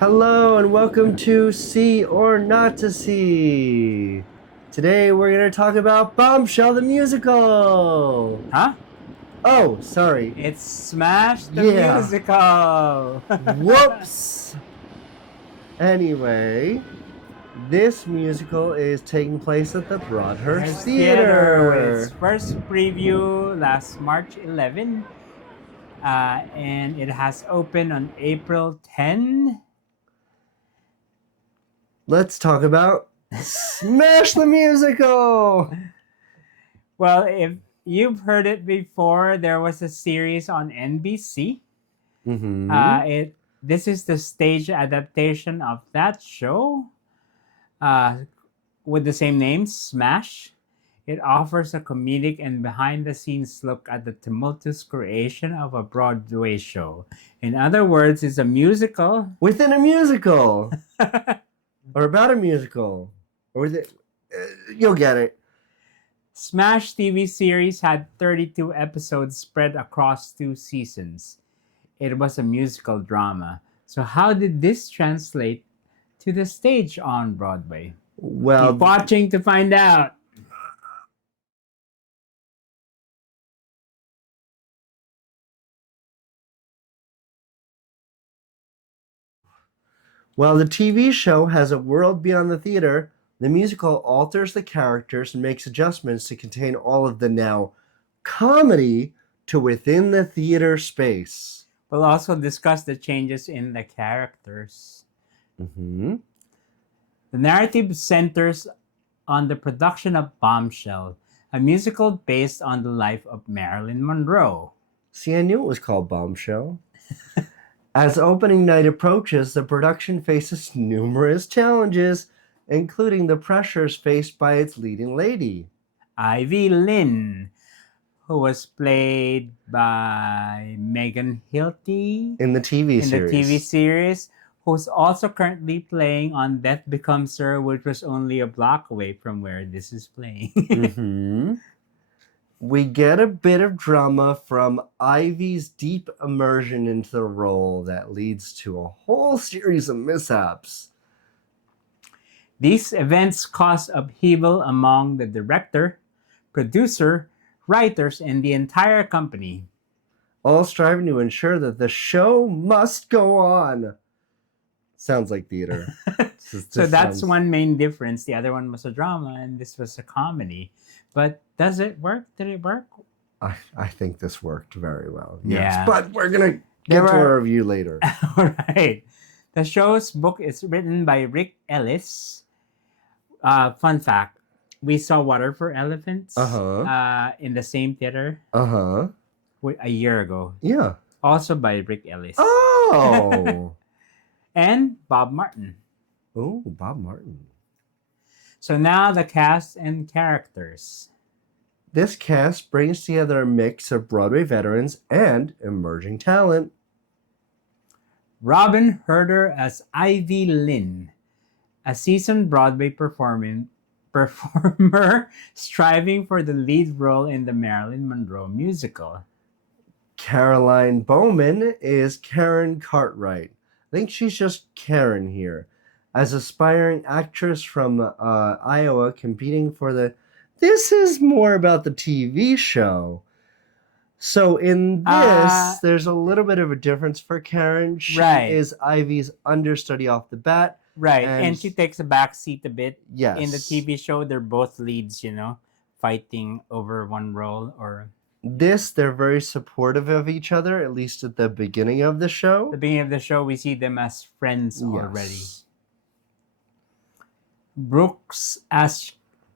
Hello and welcome to See or Not to See. Today we're going to talk about Bombshell the Musical. Huh? Oh, sorry. It's Smash the Yeah. Musical. Whoops. Anyway, this musical is taking place at the Broadhurst There's Theater with its Theater. first preview last March 11, and it has opened on April 10. Let's talk about Smash the Musical. Well, if you've heard it before, there was a series on NBC. Mm-hmm. This is the stage adaptation of that show uh, with the same name, Smash. It offers a comedic and behind the scenes look at the tumultuous creation of a Broadway show. In other words, it's a musical. Within a musical. Or about a musical. Or you'll get it. Smash TV series had 32 episodes spread across 2 seasons. It was a musical drama. So, how did this translate to the stage on Broadway? Well, Keep watching to find out. while the TV show has a world beyond the theater, the musical alters the characters and makes adjustments to contain all of the now comedy to within the theater space. We'll also discuss the changes in the characters. Mm-hmm. The narrative centers on the production of Bombshell, a musical based on the life of Marilyn Monroe. See, I knew it was called Bombshell. As opening night approaches, the production faces numerous challenges, including the pressures faced by its leading lady, Ivy Lynn, who was played by Megan Hilty in the TV in the TV series. series, who's also currently playing on Death Becomes Her, which was only a block away from where this is playing. Mm-hmm. We get a bit of drama from Ivy's deep immersion into the role that leads to a whole series of mishaps. These events cause upheaval among the director, producer, writers, and the entire company. All striving to ensure that the show must go on. Sounds like theater. So that's one main difference. The other one was a drama, and this was a comedy. But does it work? Did it work? I think this worked very well. Yeah. Yes, but we're going to get to a review later. All right. The show's book is written by Rick Elice. Fun fact, we saw Water for Elephants in the same theater a year ago. Yeah. Also by Rick Elice. Oh. And Bob Martin. Oh, Bob Martin. So now the cast and characters. This cast brings together a mix of Broadway veterans and emerging talent. Robin Herder as Ivy Lynn, a seasoned Broadway performer striving for the lead role in the Marilyn Monroe musical. Caroline Bowman is Karen Cartwright. I think she's just Karen here. As aspiring actress from Iowa competing for the... This is more about the TV show. So in this, there's a little bit of a difference for Karen. She is Ivy's understudy off the bat. Right, and she takes a back seat a bit. Yes. In the TV show, they're both leads, fighting over one role or... This, they're very supportive of each other, at least at the beginning of the show. The beginning of the show, we see them as friends already. Brooks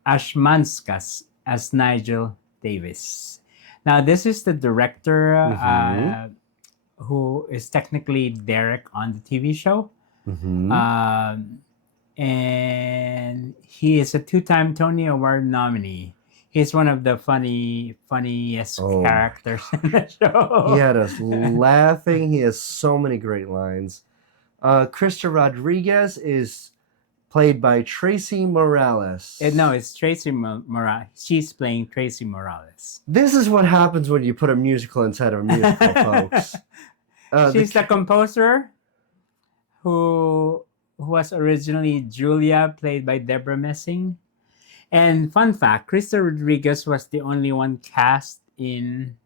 Ashmanskas as Nigel Davis. Now, this is the director who is technically Derek on the TV show. And he is a 2-time Tony Award nominee. He's one of the funniest characters in the show. He had us laughing. He has so many great lines. Krista Rodriguez is played by Tracy Morales. No, it's Tracy Morales. She's playing Tracy Morales. This is what happens when you put a musical inside of a musical, folks. She's the composer who was originally Julia, played by Deborah Messing. And fun fact, Krista Rodriguez was the only one cast in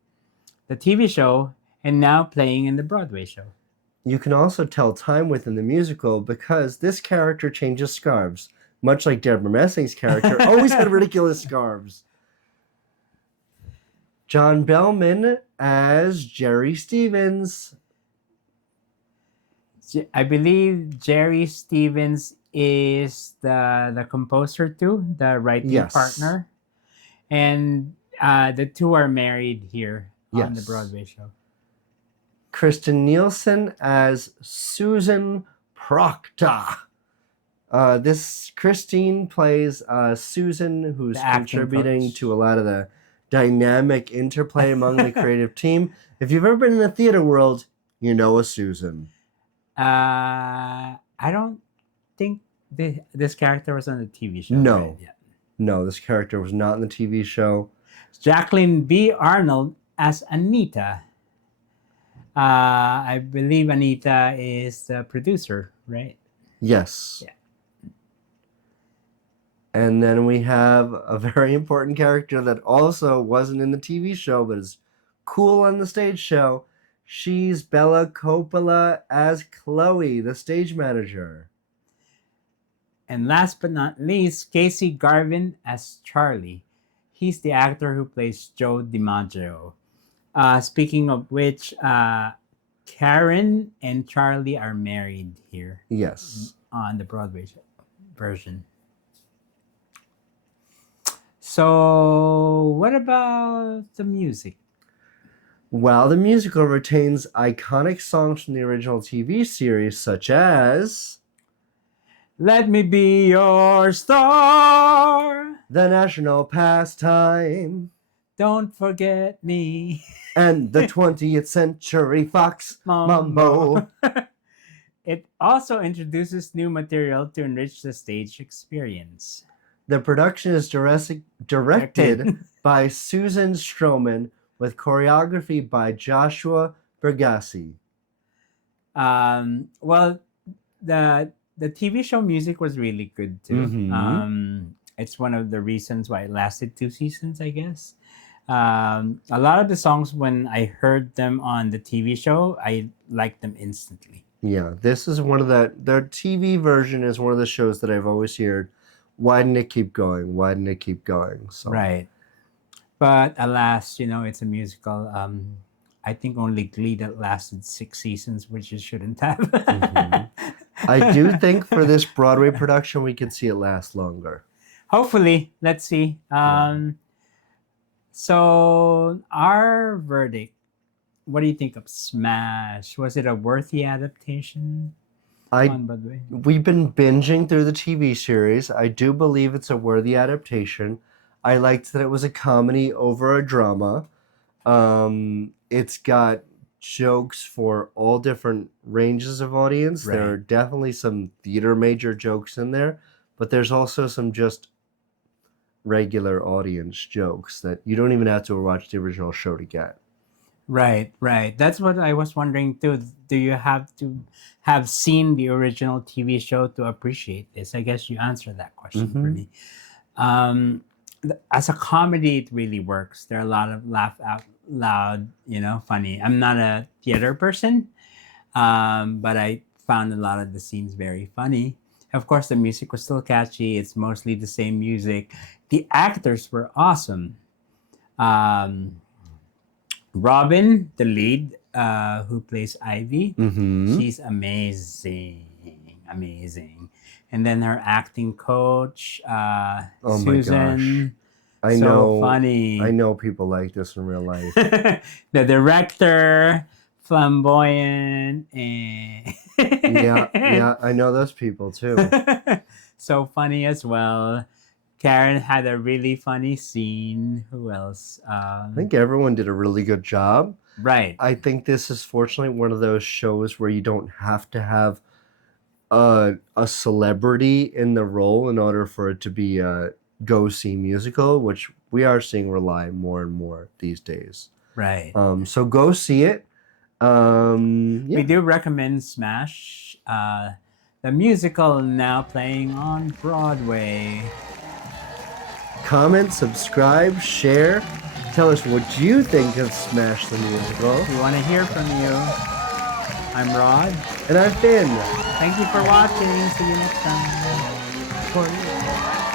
the TV show and now playing in the Broadway show. You can also tell time within the musical because this character changes scarves, much like Deborah Messing's character always had ridiculous scarves. John Bellman as Jerry Stevens. I believe Jerry Stevens is the composer too, the writing Yes. partner. And the two are married here on the Yes. Broadway show. Kristen Nielsen as Susan Proctor. This Christine plays Susan, who's The acting contributing coach. to a lot of the dynamic interplay among the creative team. If you've ever been in the theater world, you know a Susan. I don't think this character was on the TV show. No. Right? Yeah. No, this character was not in the TV show. Jacqueline B. Arnold as Anita. I believe Anita is the producer, right? Yes. Yeah. And then we have a very important character that also wasn't in the TV show, but is cool on the stage show. She's Bella Coppola as Chloe, the stage manager. And last but not least, Casey Garvin as Charlie. He's the actor who plays Joe DiMaggio. Speaking of which, Karen and Charlie are married here. Yes. On the Broadway version. So, what about the music? Well, the musical retains iconic songs from the original TV series, such as Let Me Be Your Star, The National Pastime, Don't Forget Me, and the 20th Century Fox Mambo. It also introduces new material to enrich the stage experience. The production is directed by Susan Stroman with choreography by Joshua Bergassi. Well, the TV show music was really good too. Mhm. It's one of the reasons why it lasted 2 seasons, I guess. A lot of the songs, when I heard them on the TV show, I liked them instantly. Yeah, this is one of the TV version is one of the shows that I've always heard. Why didn't it keep going? Why didn't it keep going? So. Right. But alas, it's a musical. I think only Glee that lasted 6 seasons, which it shouldn't have. Mhm. I do think for this Broadway production, we could see it last longer. Hopefully, let's see. So our verdict, what do you think of Smash? Was it a worthy adaptation on Broadway? We've been binging through the TV series. I do believe it's a worthy adaptation. I liked that it was a comedy over a drama. It's got jokes for all different ranges of audience. Right. There are definitely some theater major jokes in there, but there's also some just regular audience jokes that you don't even have to watch the original show to get. Right. That's what I was wondering too. Do you have to have seen the original TV show to appreciate this? I guess you answered that question for me. As a comedy, it really works. There are a lot of laugh out loud, funny. I'm not a theater person, but I found a lot of the scenes very funny. Of course, the music was still catchy. It's mostly the same music. The actors were awesome. Robin, the lead, who plays Ivy, she's amazing. And then her acting coach, Susan. I know. Funny. I know people like this in real life. The director, flamboyant, and yeah, I know those people too. So funny as well. Karen had a really funny scene. Who else? I think everyone did a really good job. Right. I think this is fortunately one of those shows where you don't have to have a celebrity in the role in order for it to be a go-see musical, which we are seeing rely more and more these days. Right. So go see it. We do recommend Smash. the musical now playing on Broadway. Comment, subscribe, share. Tell us what you think of Smash the Musical. We want to hear from you. I'm Rod. And I'm Fynn. Thank you for watching. See you next time. Bye.